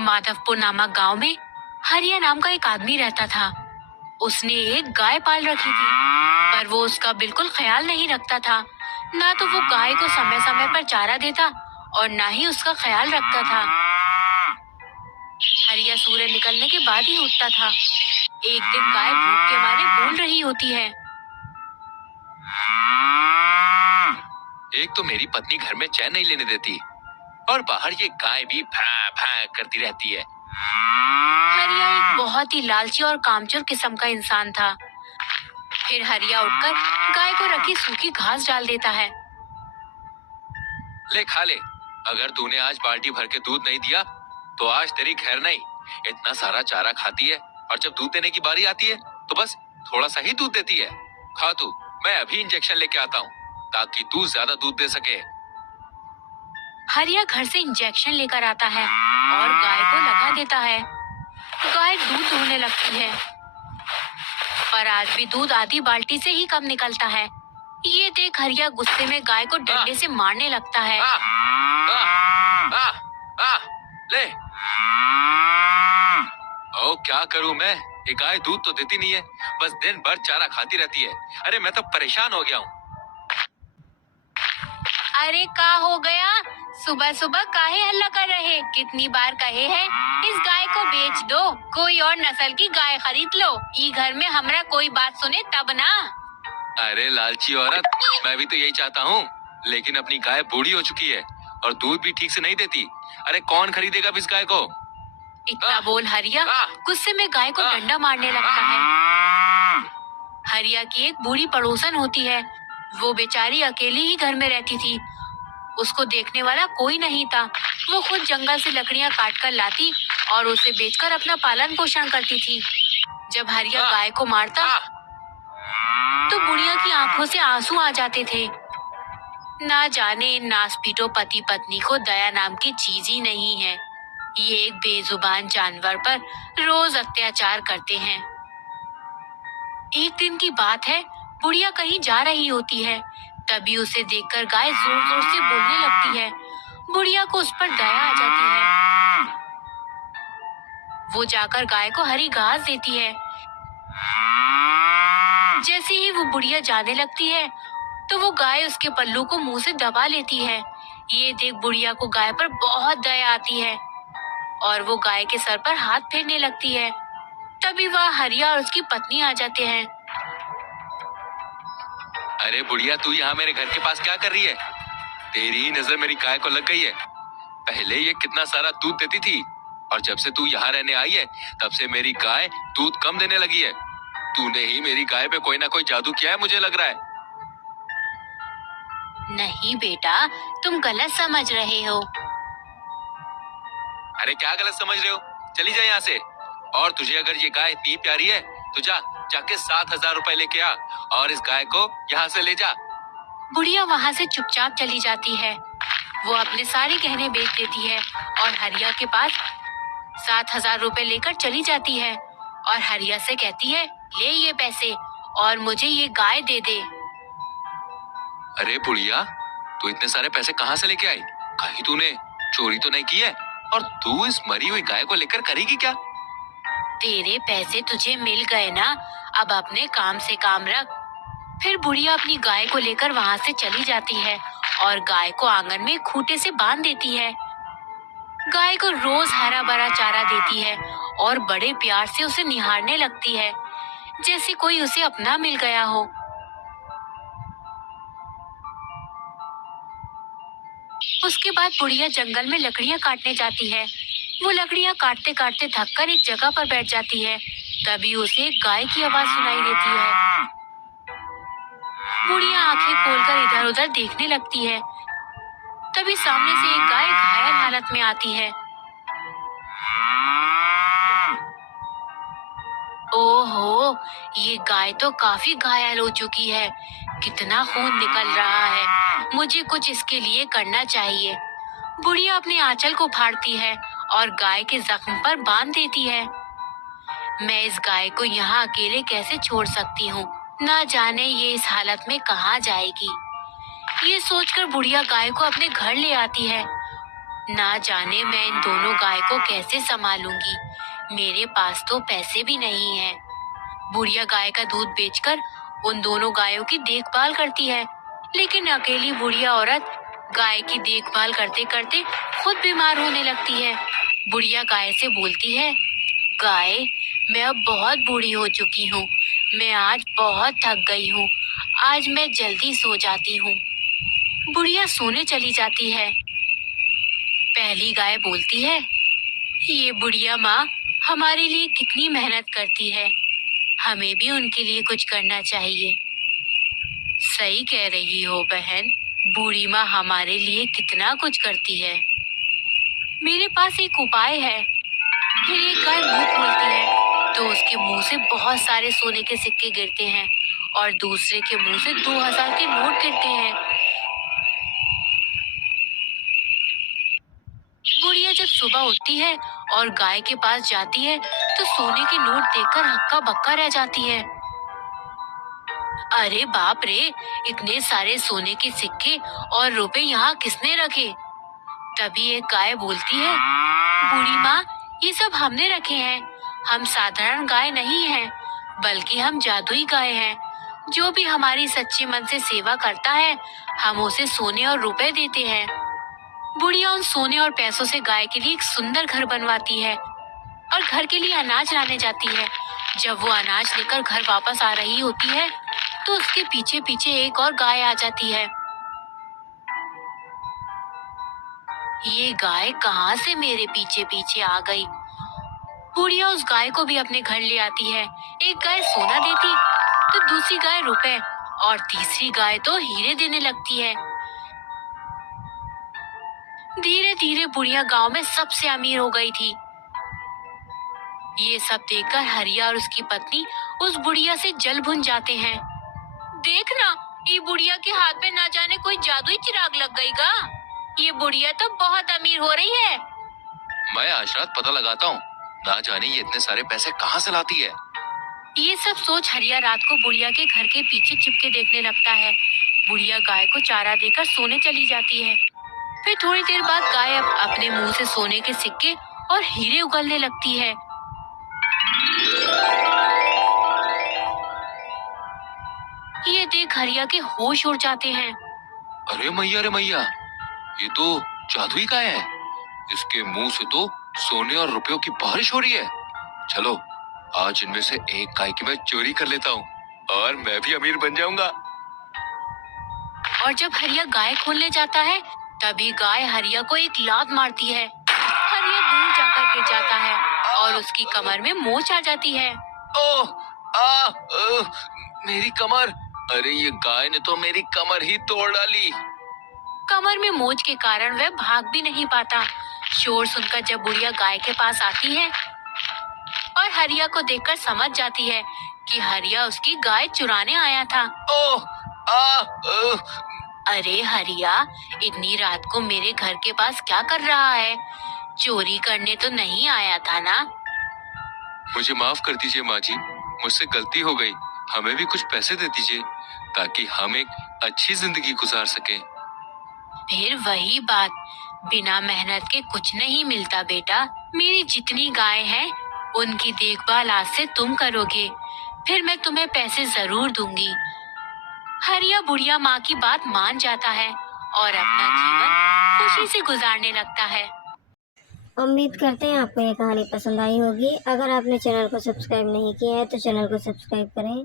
माधवपुर नामक गांव में हरिया नाम का एक आदमी रहता था। उसने एक गाय पाल रखी थी, पर वो उसका बिल्कुल ख्याल नहीं रखता था। ना तो वो गाय को समय समय पर चारा देता और ना ही उसका ख्याल रखता था। हरिया सूर्य निकलने के बाद ही उठता था। एक दिन गाय भूख के मारे बोल रही होती है। एक तो मेरी पत्नी घर में चैन नहीं लेने देती और बाहर ये गाय भी भैं भैं करती रहती है। हरिया एक बहुत ही लालची और कामचोर किस्म का इंसान था। फिर हरिया उठकर गाय को रखी सूखी घास डाल देता है। ले खा ले, अगर तूने आज बाल्टी भर के दूध नहीं दिया तो आज तेरी खैर नहीं। इतना सारा चारा खाती है और जब दूध देने की बारी आती है तो बस थोड़ा सा ही दूध देती है। खा तू, मैं अभी इंजेक्शन लेके आता हूँ ताकि तू ज्यादा दूध दे सके। हरिया घर से इंजेक्शन लेकर आता है और गाय को लगा देता है। गाय दूध दूहने लगती है, पर आज भी दूध आधी बाल्टी से ही कम निकलता है। ये देख हरिया गुस्से में गाय को डंडे से मारने लगता है। ले ओ क्या करूं मैं, ये गाय दूध तो देती नहीं है, बस दिन भर चारा खाती रहती है। अरे मैं तो परेशान हो गया हूँ। अरे का हो गया, सुबह सुबह काहे हल्ला कर रहे? कितनी बार कहे हैं इस गाय को बेच दो, कोई और नस्ल की गाय खरीद लो। ई घर में हमरा कोई बात सुने तब ना। अरे लालची औरत, मैं भी तो यही चाहता हूँ, लेकिन अपनी गाय बूढ़ी हो चुकी है और दूध भी ठीक से नहीं देती। अरे कौन खरीदेगा इस गाय को? इतना बोल हरिया गुस्से में गाय को डंडा मारने लगता है। हरिया की एक बूढ़ी पड़ोसन होती है। वो बेचारी अकेली ही घर में रहती थी। उसको देखने वाला कोई नहीं था। वो खुद जंगल से लकड़ियां काट कर लाती और उसे बेचकर अपना पालन पोषण करती थी। जब हरिया गाय को मारता तो बुढ़िया की आंखों से आंसू आ जाते थे। ना जाने इन नासपीटो पति पत्नी को दया नाम की चीज ही नहीं है। ये एक बेजुबान जानवर पर रोज अत्याचार करते हैं। एक दिन की बात है, बुढ़िया कहीं जा रही होती है। तभी उसे देखकर गाय जोर जोर से बोलने लगती है। बुढ़िया को उस पर दया आ जाती है। वो जाकर गाय को हरी घास देती है। जैसे ही वो बुढ़िया जाने लगती है तो वो गाय उसके पल्लू को मुंह से दबा लेती है। ये देख बुढ़िया को गाय पर बहुत दया आती है और वो गाय के सर पर हाथ फेरने लगती है। तभी वह हरिया और उसकी पत्नी आ जाते हैं। अरे बुढ़िया, तू यहाँ मेरे घर के पास क्या कर रही है? तेरी ही नजर मेरी गाय को लग गई है। पहले ये कितना सारा दूध देती थी और जब से तू यहाँ रहने आई है तब से मेरी गाय दूध कम देने लगी है। तूने ही मेरी गाय पे कोई ना कोई जादू किया है, मुझे लग रहा है। नहीं बेटा, तुम गलत समझ रहे हो। अरे क्या गलत समझ रहे हो? चली जा यहाँ से। और तुझे अगर ये गाय इतनी प्यारी है तो जाके 7,000 रुपए लेके आ और इस गाय को यहाँ से ले जा। बुढ़िया वहाँ से चुपचाप चली जाती है। वो अपने सारे गहने बेच देती है और हरिया के पास 7,000 रुपए लेकर चली जाती है और हरिया से कहती है, ले ये पैसे और मुझे ये गाय दे दे। अरे बुढ़िया, तू इतने सारे पैसे कहाँ से लेके आई? कहीं तूने चोरी तो नहीं की है? और तू इस मरी हुई गाय को लेकर करेगी क्या? तेरे पैसे तुझे मिल गए ना, अब अपने काम से काम रख। फिर बुढ़िया अपनी गाय को लेकर वहाँ से चली जाती है और गाय को आंगन में खूंटे से बांध देती है। गाय को रोज हरा भरा चारा देती है और बड़े प्यार से उसे निहारने लगती है, जैसे कोई उसे अपना मिल गया हो। उसके बाद बुढ़िया जंगल में लकड़ियां काटने जाती है। वो लकड़ियां काटते काटते थककर एक जगह पर बैठ जाती है। तभी उसे एक गाय की आवाज सुनाई देती है। बुढ़िया आंखें खोलकर इधर उधर देखने लगती है। तभी सामने से एक गाय घायल हालत में आती है। ओहो, ये गाय तो काफी घायल हो चुकी है। कितना खून निकल रहा है। मुझे कुछ इसके लिए करना चाहिए। बुढ़िया अपने आंचल को फाड़ती है और गाय के जख्म पर बांध देती है। मैं इस गाय को यहाँ अकेले कैसे छोड़ सकती हूँ? ना जाने ये इस हालत में कहाँ जाएगी। ये सोचकर बुढ़िया गाय को अपने घर ले आती है। ना जाने मैं इन दोनों गाय को कैसे संभालूंगी। मेरे पास तो पैसे भी नहीं है। बुढ़िया गाय का दूध बेचकर उन दोनों गायों की देखभाल करती है, लेकिन अकेली बुढ़िया औरत गाय की देखभाल करते करते खुद बीमार होने लगती है। बुढ़िया गाय से बोलती है, गाय, मैं अब बहुत बूढ़ी हो चुकी हूँ। मैं आज बहुत थक गई हूँ। आज मैं जल्दी सो जाती हूँ। बुढ़िया सोने चली जाती है। पहली गाय बोलती है, ये बुढ़िया माँ हमारे लिए कितनी मेहनत करती है। हमें भी उनके लिए कुछ करना चाहिए। सही कह रही हो बहन, बूढ़ी माँ हमारे लिए कितना कुछ करती है। मेरे पास एक उपाय है। फिर एक गाय मुंह खोलती है तो उसके मुंह से बहुत सारे सोने के सिक्के गिरते हैं और दूसरे के मुंह से 2000 के नोट गिरते हैं। बुढ़िया जब सुबह उठती है और गाय के पास जाती है तो सोने के नोट देखकर हक्का बक्का रह जाती है। अरे बाप रे, इतने सारे सोने के सिक्के और रुपए यहाँ किसने रखे? तभी एक गाय बोलती है, बूढ़ी माँ, ये सब हमने रखे हैं। हम साधारण गाय नहीं हैं, बल्कि हम जादुई गाय हैं। जो भी हमारी सच्चे मन से सेवा करता है, हम उसे सोने और रुपए देते हैं। बुढ़िया उन सोने और पैसों से गाय के लिए एक सुंदर घर बनवाती है और घर के लिए अनाज लाने जाती है। जब वो अनाज लेकर घर वापस आ रही होती है तो उसके पीछे पीछे एक और गाय आ जाती है। ये गाय कहाँ से मेरे पीछे पीछे आ गई? बुढ़िया उस गाय को भी अपने घर ले आती है। एक गाय सोना देती तो दूसरी गाय रुपए और तीसरी गाय तो हीरे देने लगती है। धीरे धीरे बुढ़िया गांव में सबसे अमीर हो गई थी। ये सब देखकर हरिया और उसकी पत्नी उस बुढ़िया से जल भुन जाते हैं। देखना, ये बुढ़िया के हाथ में ना जाने कोई जादुई चिराग लग गई का। ये बुढ़िया तो बहुत अमीर हो रही है। मैं आज रात पता लगाता हूँ, ना जाने ये इतने सारे पैसे कहाँ से लाती है। ये सब सोच हरिया रात को बुढ़िया के घर के पीछे छिपके देखने लगता है। बुढ़िया गाय को चारा देकर सोने चली जाती है। फिर थोड़ी देर बाद गाय अपने मुंह से सोने के सिक्के और हीरे उगलने लगती है। ये देख हरिया के होश उड़ जाते हैं। अरे मैया, ये तो जादुई गाय है। इसके मुंह से तो सोने और रुपयों की बारिश हो रही है। चलो, आज इनमें से एक गाय की मैं चोरी कर लेता हूँ और मैं भी अमीर बन जाऊंगा। और जब हरिया गाय खोलने जाता है तभी गाय हरिया को एक लात मारती है। हरिया दूर जाकर गिर जाता है और उसकी कमर में मोच आ जाती है। ओह, मेरी कमर! अरे ये गाय ने तो मेरी कमर ही तोड़ डाली। कमर में मोच के कारण वह भाग भी नहीं पाता। शोर सुनकर जब बुढ़िया गाय के पास आती है और हरिया को देखकर समझ जाती है कि हरिया उसकी गाय चुराने आया था। ओह, अरे हरिया, इतनी रात को मेरे घर के पास क्या कर रहा है? चोरी करने तो नहीं आया था ना? मुझे माफ कर दीजिए माँ जी, मुझसे गलती हो गई। हमें भी कुछ पैसे दे दीजिए ताकि हम एक अच्छी जिंदगी गुजार सकें। फिर वही बात, बिना मेहनत के कुछ नहीं मिलता बेटा। मेरी जितनी गाय हैं, उनकी देखभाल आज से तुम करोगे। फिर मैं तुम्हें पैसे जरूर दूंगी। हरिया बुढ़िया माँ की बात मान जाता है और अपना जीवन खुशी से गुजारने लगता है। उम्मीद करते हैं आपको ये कहानी पसंद आई होगी। अगर आपने चैनल को सब्सक्राइब नहीं किया है तो चैनल को सब्सक्राइब करें,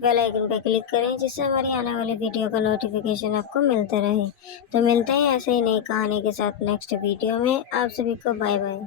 बेल आइकन पर क्लिक करें जिससे हमारी आने वाली वीडियो का नोटिफिकेशन आपको मिलता रहे। तो मिलते हैं ऐसे ही नई कहानी के साथ नेक्स्ट वीडियो में। आप सभी को बाय बाय।